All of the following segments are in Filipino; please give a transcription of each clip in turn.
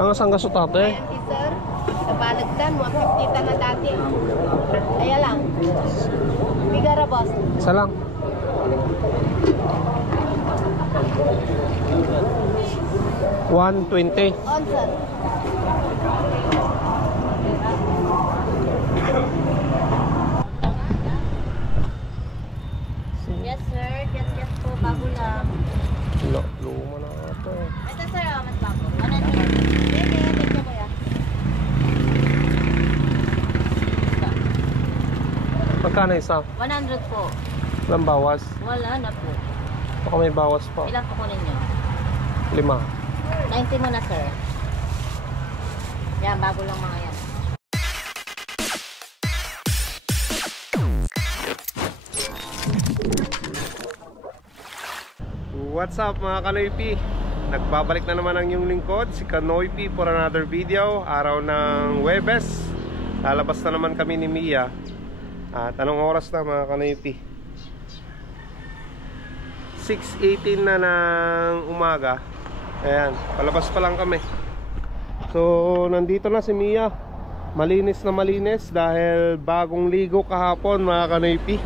Ang asang gasot ate? Ayan, sir. Nabalagdan, 150 ta na dati. Kaya lang. Bigara, boss. Isa lang. $120. On, sir. Yes, sir. Yes po. Bago lang. Luma na ito. Ito, sir. Mas bago. Ano ito? Thank you, kuya. Magkano isa? 100 po. Walang bawas? Wala na po. Baka may bawas pa. Ilan po kunin nyo? 5. 90 muna, sir. Yan, bago lang mga yan. What's up mga Kanoypi? Nagbabalik na naman ang inyong lingkod, si Kanoypi, for another video. Araw ng Huwebes. Lalabas na naman kami ni Mia. At anong oras na mga Kanoypi? 6:18 na ng umaga. Ayan, palabas pa lang kami. So, nandito na si Mia. Malinis na malinis dahil bagong ligo kahapon mga Kanoypi.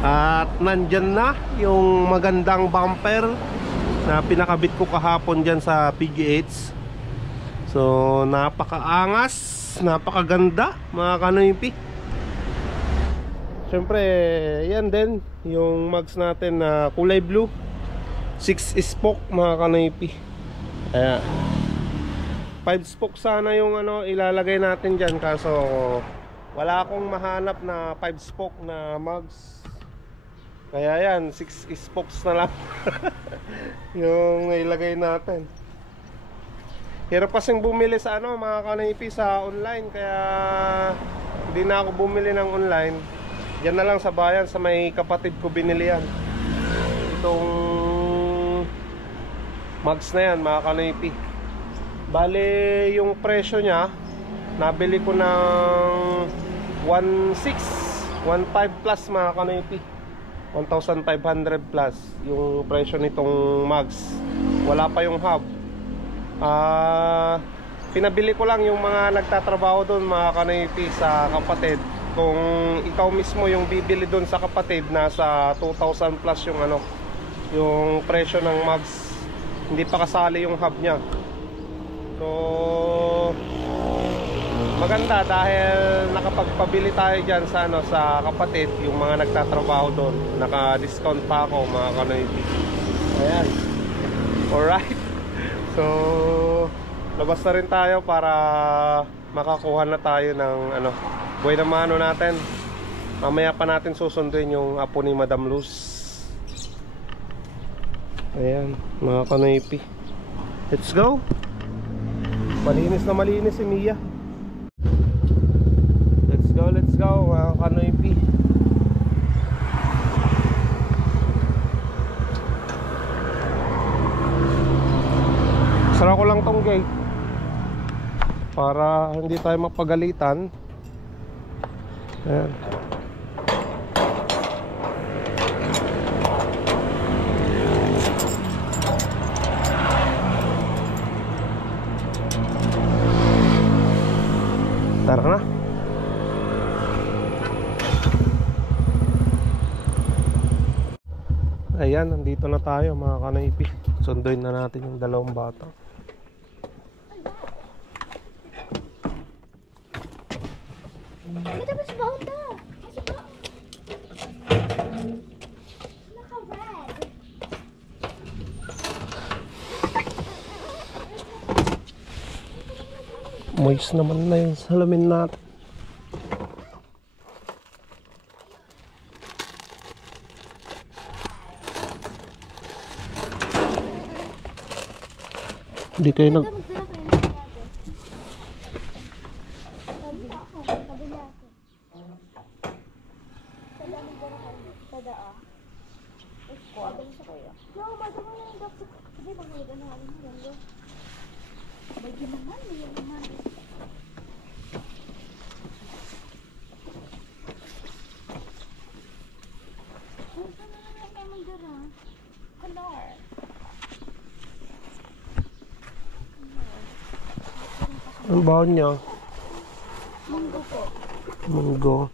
At nandyan na yung magandang bumper na pinakabit ko kahapon dyan sa PGH. So, napakaangas, napakaganda mga Kanoypi. Siyempre, yan din yung mags natin na kulay blue, 6 spoke mga Kanoypi. Ayan, 5 spoke sana yung ilalagay natin dyan, kaso wala akong mahanap na 5 spoke na mags. Kaya yan, 6 spokes na lang yung ilagay natin. Hirap kasing bumili sa mga Kanoypi sa online, kaya hindi na ako bumili ng online. Diyan na lang sa bayan, sa may kapatid ko binili yan. Itong mags na yan mga Kanoypi. Bale yung presyo niya, nabili ko ng 1.6, 1.5 plus mga Kanoypi. 1,500 plus yung presyo nitong mags. Wala pa yung hub. Pinabili ko lang yung mga nagtatrabaho doon mga Kanoypi sa kapatid. Kung ikaw mismo yung bibili doon sa kapatid, nasa 2,000 plus yung presyo ng mags. Hindi pa kasali yung hub nya. So maganda dahil nakapagpabili tayo dyan sa, sa kapatid, yung mga nagtatrabaho doon. Naka-discount pa ako mga Kanoypi. Ayan. Alright. So labas na rin tayo para makakuha na tayo ng buhay na mano natin. Mamaya pa natin susunduin yung apo ni Madam Luz. Ayan mga Kanoypi, let's go. Malinis na malinis si Mia. Let's go mga Kanoypi. Sara ko lang tong gate para hindi tayo mapagalitan. Ayan. Tara na. Ayan, nandito na tayo mga Kanoypi. Sunduin na natin yung dalawang bata. Moist naman na yung salamin natin. Hindi kayo nag... Ang baon niya? Munggo po. Munggo.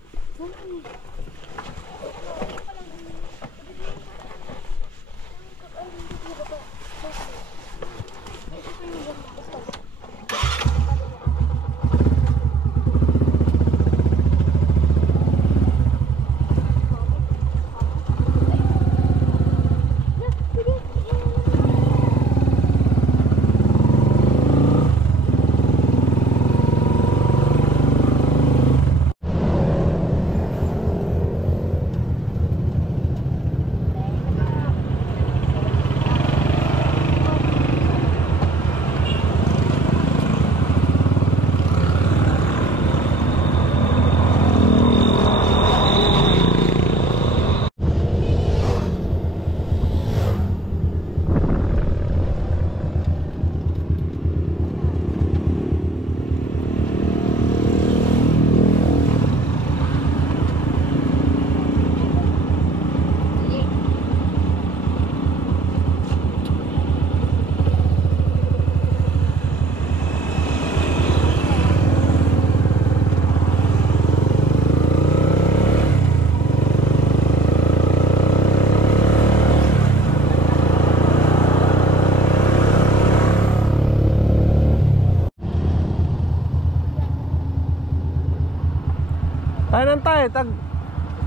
Tayo nang tayo,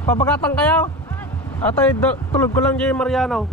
pabagatang kayo? Atay, tulog ko lang dyan yung Mariano.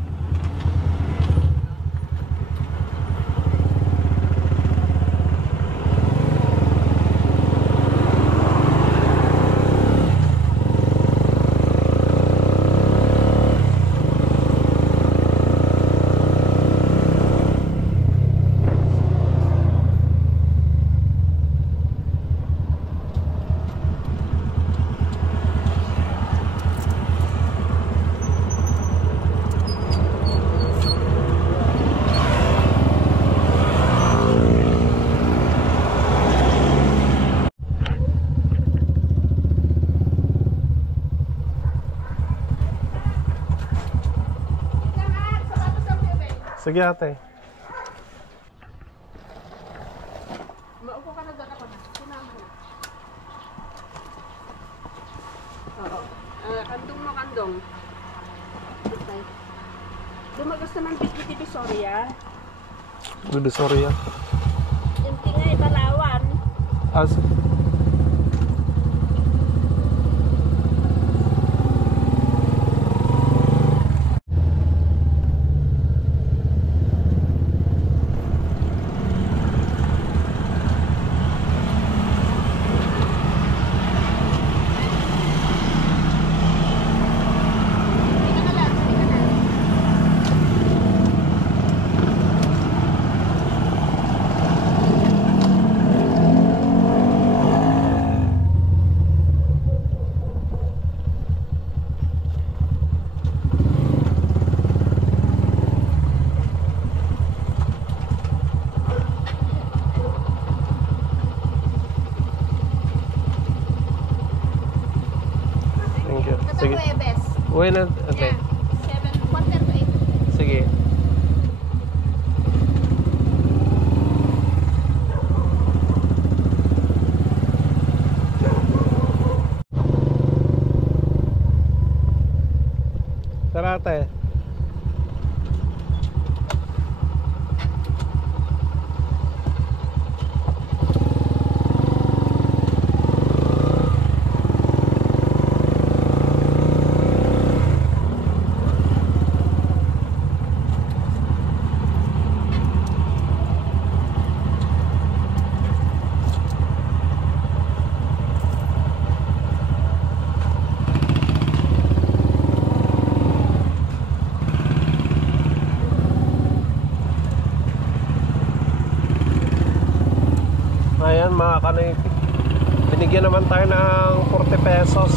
Sige ate. Maupo ka na doon ako. Sinama na. Oo. Kandong mo, kandong. Okay. Dumagas naman Bigiti Divisoria. Divisoria. Yung tingay, Balawan. As sige. Uwi na ate. 7, quarter to 8. Sige. Tara ate. Ayan mga kanaypi, binigyan naman tayo ng 40 pesos.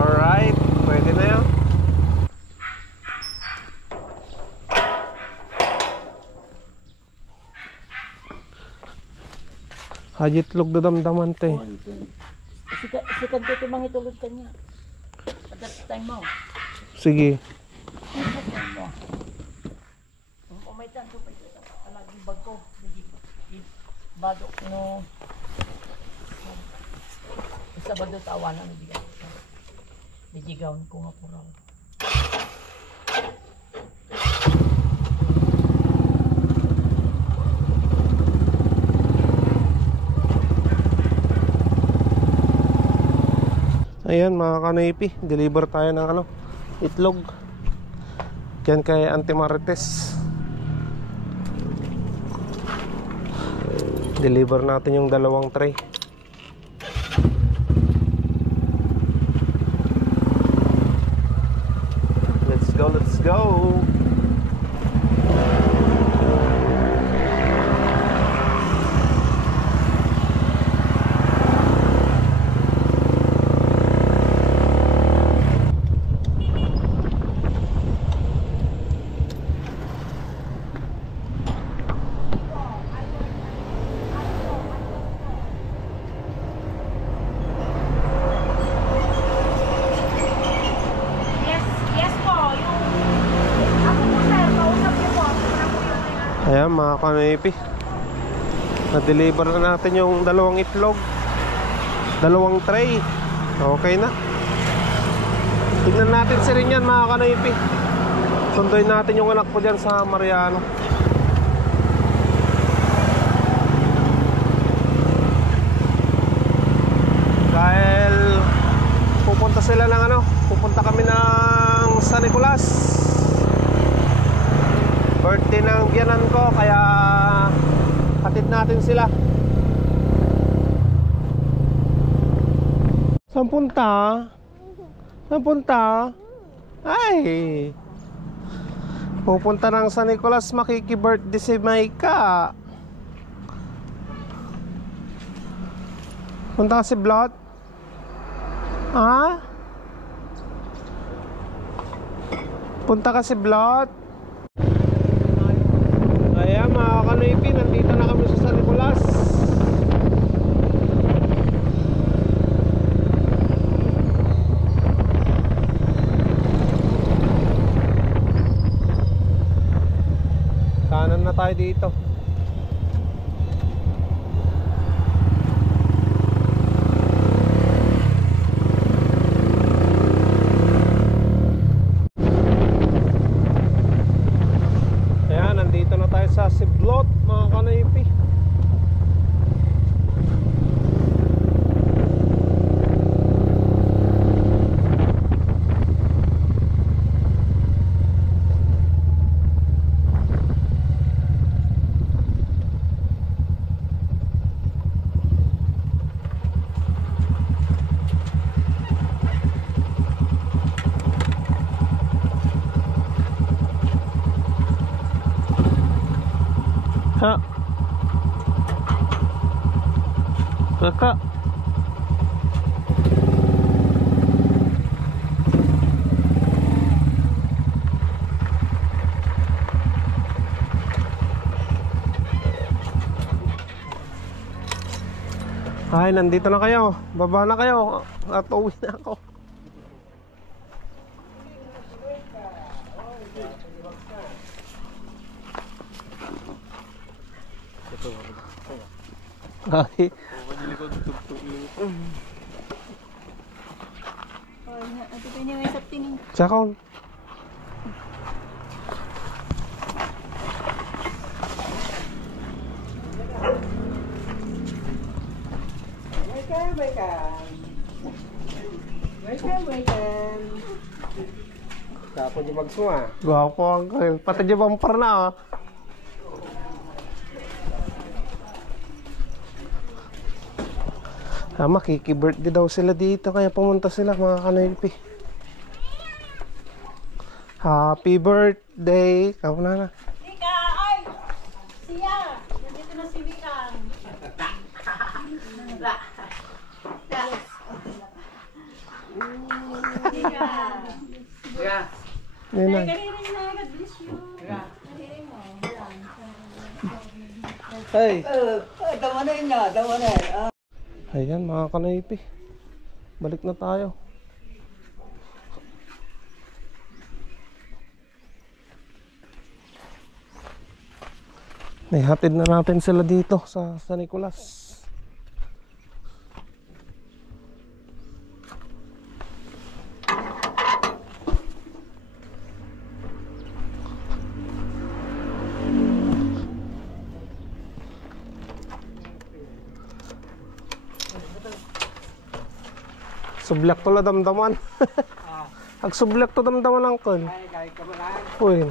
Alright, pwede na yan. Hajitlog na damdaman te. Sikat ko ito mga itulog ka niya. At that time mo. Sige. Kung may tanto pa ito, alagi bag ko. Badok no. Sabado tawanan ni bigaw. Bijigawan ko nga puraw. Ayan mga kanoypi, deliver tayo ng ano, itlog. Diyan kay Auntie Marites. Deliver natin yung 2 tray. Let's go, let's go. Ayan mga kanoypi, na-deliver na natin yung 2 itlog, 2 tray. Okay na. Tignan natin si rin yan mga kanoypi. Sunduin natin yung anak ko dyan sa Mariano. Dahil pupunta sila ng ano, pupunta kami ng San Nicolas. Birthday ng biyanan ko, kaya hatid natin sila. Saan punta? Saan punta? Ay, pupunta ng San Nicolas, makiki-birthday si Maika. Punta ka si Blot? Ha? Punta ka si Blot? Ayan mga kanoypi, nandito na kami sa San Nicolas. Kanan na tayo dito. Nandito na tayo sa Siblot mga kanoypi. Ha? Kakak. Ay, nandito na kayo. Baba na kayo at uwi na ako. Ay. Tsakon. Welcome. Gwapo di magsuwa. Gwapo ang pati di bumper na oh. Makiki-birthday daw sila dito, kaya pumunta sila mga kanoypi. Happy birthday. Kamu na. Mika, ay! Siya! Nandito na si Mika. Mika. Nina. Hey. Ayan mga kanoypi, balik na tayo. Naihatid na natin sila dito sa San Nicolas. Sublak to la damdaman. Ag sublak to damdaman lang kon. Uy.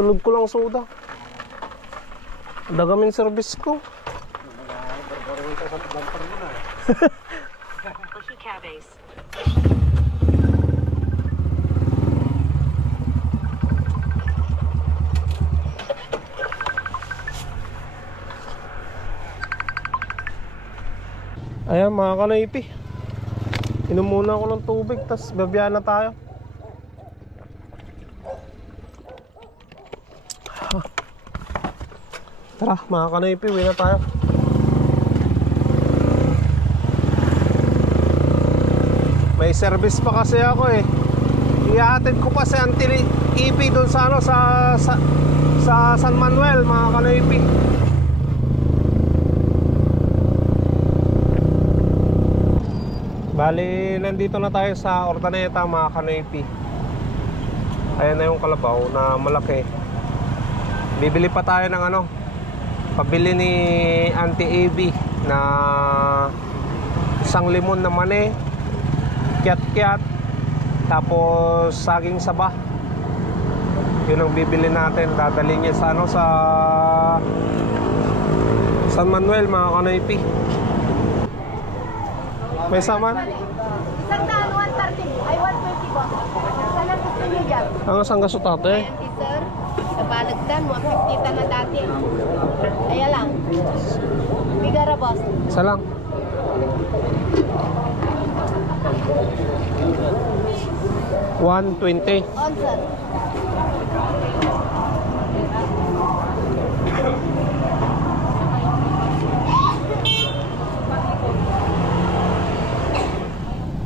Tulog ko lang soda. Dagamin service ko. Ayan mga kanaypi. Inom muna ako ng tubig, tas babiyahan na tayo. Tara mga kanaypi, uwi na tayo. May service pa kasi ako eh. Ihahatid ko pa si Auntie Ipi doon sa ano, sa San Manuel mga kanaypi. Bali, nandito na tayo sa Ordaneta mga kanaypi. Ayan na yung kalabaw na malaki. Bibili pa tayo ng ano, pabili ni Auntie AB na isang limon na mani, kiat-kiat, tapos saging saba. Yun ang bibili natin. Dadalhin niya sa ano, sa San Manuel mga kanaypi. May saman? Isang daan, 130. Ay, 120 po. Saan ang gusto niyo dyan? Ang asang gasutate? Ayan, sir. Sa Balagdan, 150 na dati. Ayan lang. Bigara, boss. Isa lang. $120. On, sir.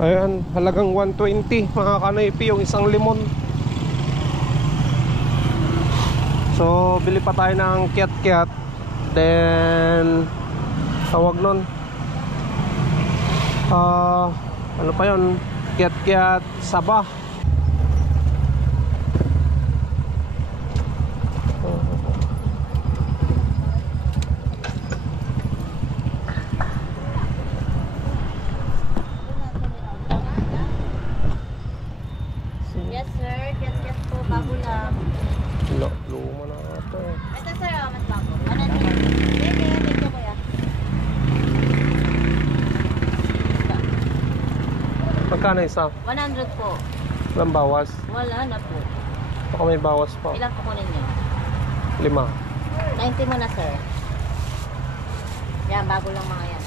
Ayan, halagang 120 mga kanaypi yung isang limon. So, bili pa tayo ng kiat-kiat. Then, tawag nun, ano pa yun? Kiat-kiat saba. Yes, sir. Yes po. Bago lang. Luma na ito. Ito, sir. Mas bago. Ano niya? Thank you, kuya. Magkano isa? 100 po. Walang bawas? Wala na po. Baka may bawas pa. Ilang kukunin niyo? 5. 90 muna, sir. Yan, bago lang mga yan.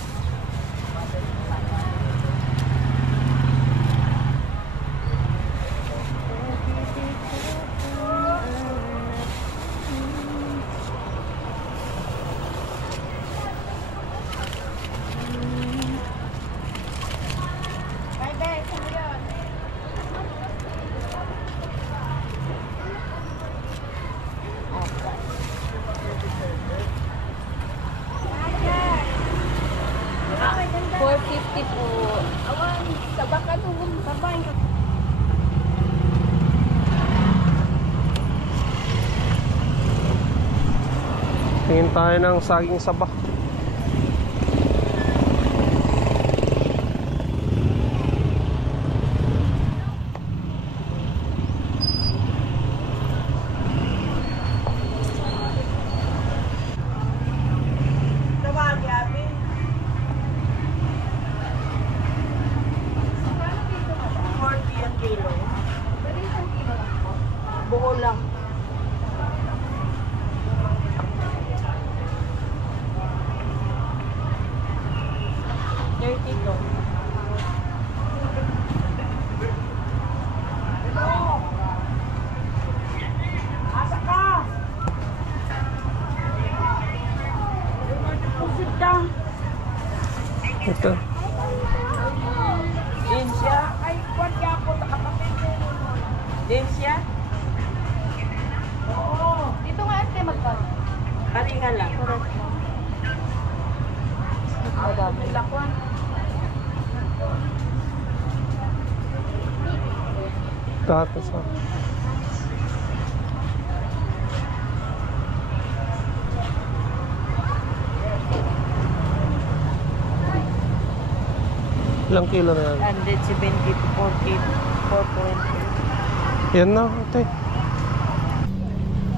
Tingin tayo ng saging saba. Buo lang. Ito. Densya. Ay, kuwan niya ako. Nakapapit. Densya. Oo. Dito nga ate magkano? At lang. Madami. Lakwan. Gatas ha. Ilang kilo na yan? 170 to 40, 420. Yan na, ate.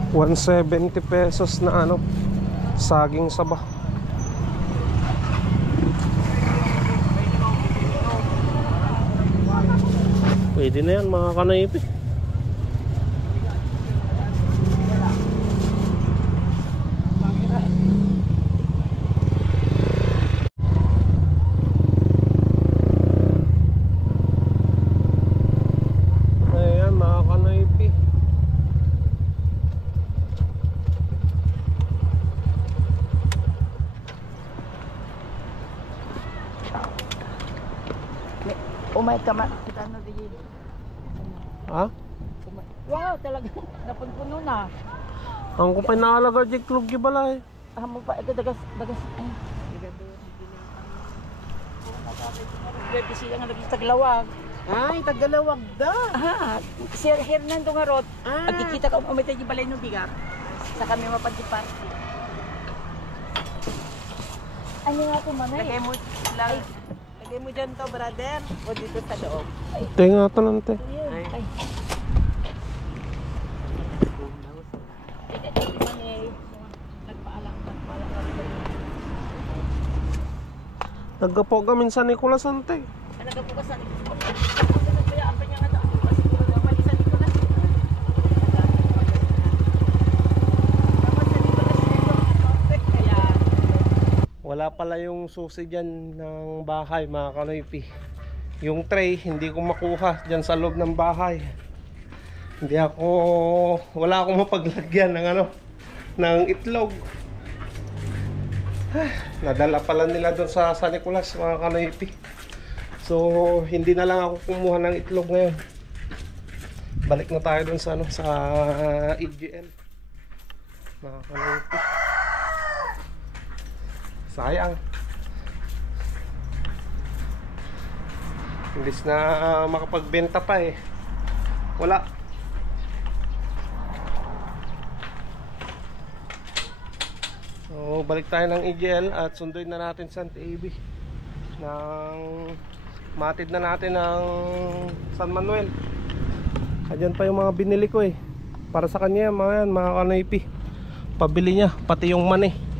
170 pesos na ano, saging saba. Pwede na yan mga kanaypi. Ayan mga kanaypi. Umay ka man. Kita na di. Ha? Wow, talaga. Napunpuno na. Ang kupay na alaga jiklog yung balay. Mo pa ito dagas ay. Grabe sila nga lagi taglawag. Ay, tagalawag da. Ah, Sir Hernando Garot. Ah. Agkikita ka umitay di balay no bigar. Sa kami mapadipar. Ano nga po manay? Lagay mo lang. Lagay mo dyan to, brother. O dito sa loob. Tinga ito lang te. Ay. Nagkapo ka minsan Nicolas ante. Nagabukasan. Wala pala yung susi dyan ng bahay mga kanoypi. Yung tray hindi ko makuha dyan sa loob ng bahay. Wala akong mapaglagyan ng ano, ng itlog. Nadala pala nila doon sa San Nicolas mga kanoypi. So hindi na lang ako kumuha ng itlog ngayon. Balik na tayo doon sa ano, sa EGL mga kanoypi. Sayang. Imbis na makapagbenta pa eh. Wala. So, balik tayo ng EGL at sunduin na natin Santa AB. Matid na natin ng San Manuel. Ayan pa yung mga binili ko eh. Para sa kanya mga kanaypi. Pabili niya, pati yung mani.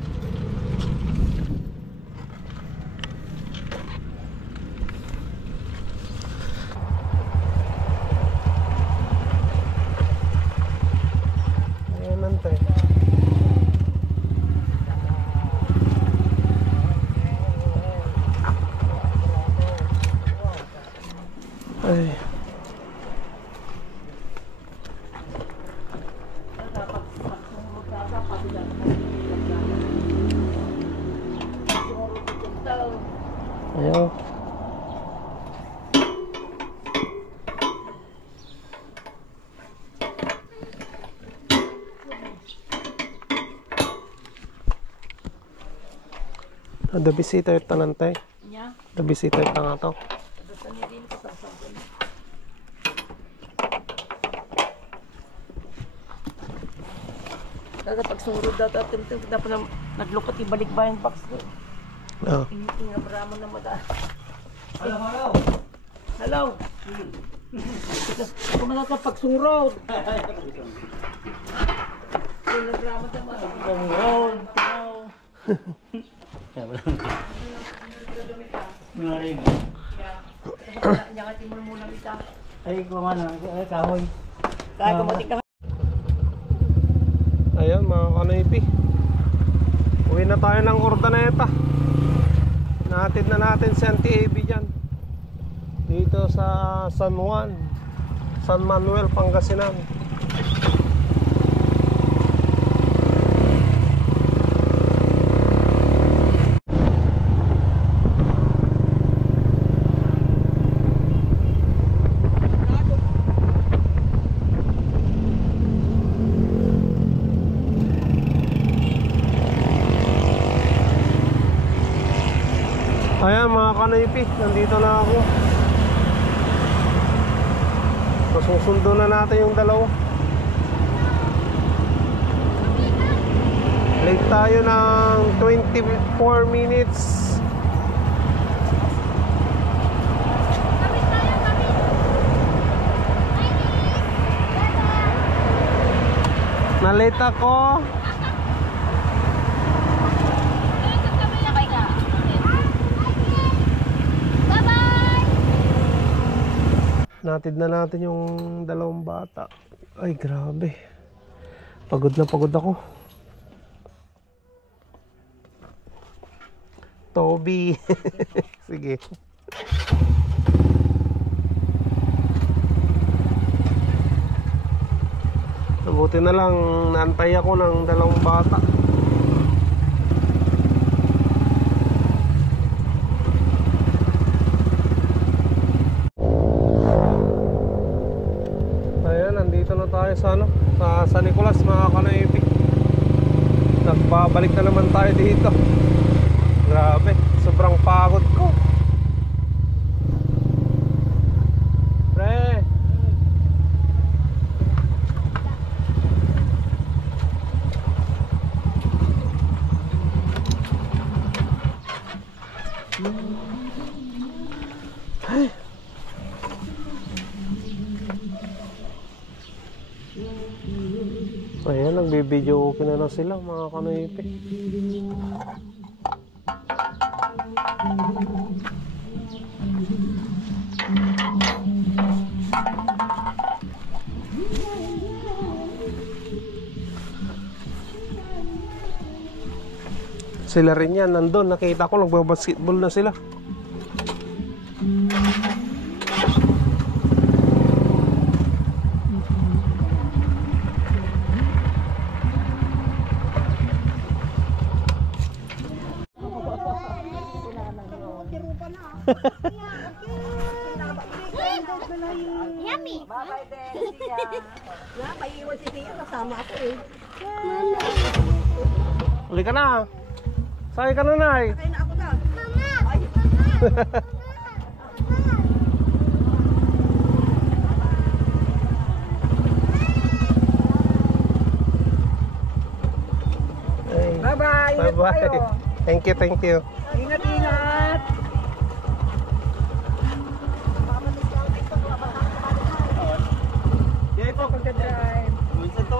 Ay. Ayaw. The visitor tanantay. Nya. The visitor tangato. Kada pagsurod dapat dapat naglukot ibalik ba yung box ko. Oh. Inabramo na madaan. Hello. Hello. Kumana ka pagsurod. Inabramo na madaan. Ay, kumana. Ay, kahoy. Kaya gumating ka. Ayan mga kanaypi. Uwi na tayo ng Urdaneta. Natin na natin si Auntie AB dyan. Dito sa San Manuel, Pangasinan. Ayan mga kanaypi, nandito na ako. Masusundo na natin yung dalawa. Late tayo ng 24 minutes. Na-late ako. Natid na natin yung dalawang bata. Ay grabe. Pagod na pagod ako. Toby. Sige. Mabuti na lang naantay ako ng dalawang bata. Ayan, nandito na tayo sa ano, sa San Nicolas mga kanaypi. Nagbabalik na naman tayo dito. Grabe, sobrang pagod ko. Pre. Ay. Ayan, nagbibideo okay na sila mga kanaypi. Sila rin yan, nandun. Nakita ko, nagbabasketball na sila. Yummy! Bye-bye din, Tia. May iwan si Tia, kasama ako eh. Uli ka na. Sakay ka na, Nay. Kaya na ako na. Bye-bye. Ingat Bye-bye. kayo. Thank you, thank you. Ingat, ingat. Jay po, pagka-drive. Minsan to,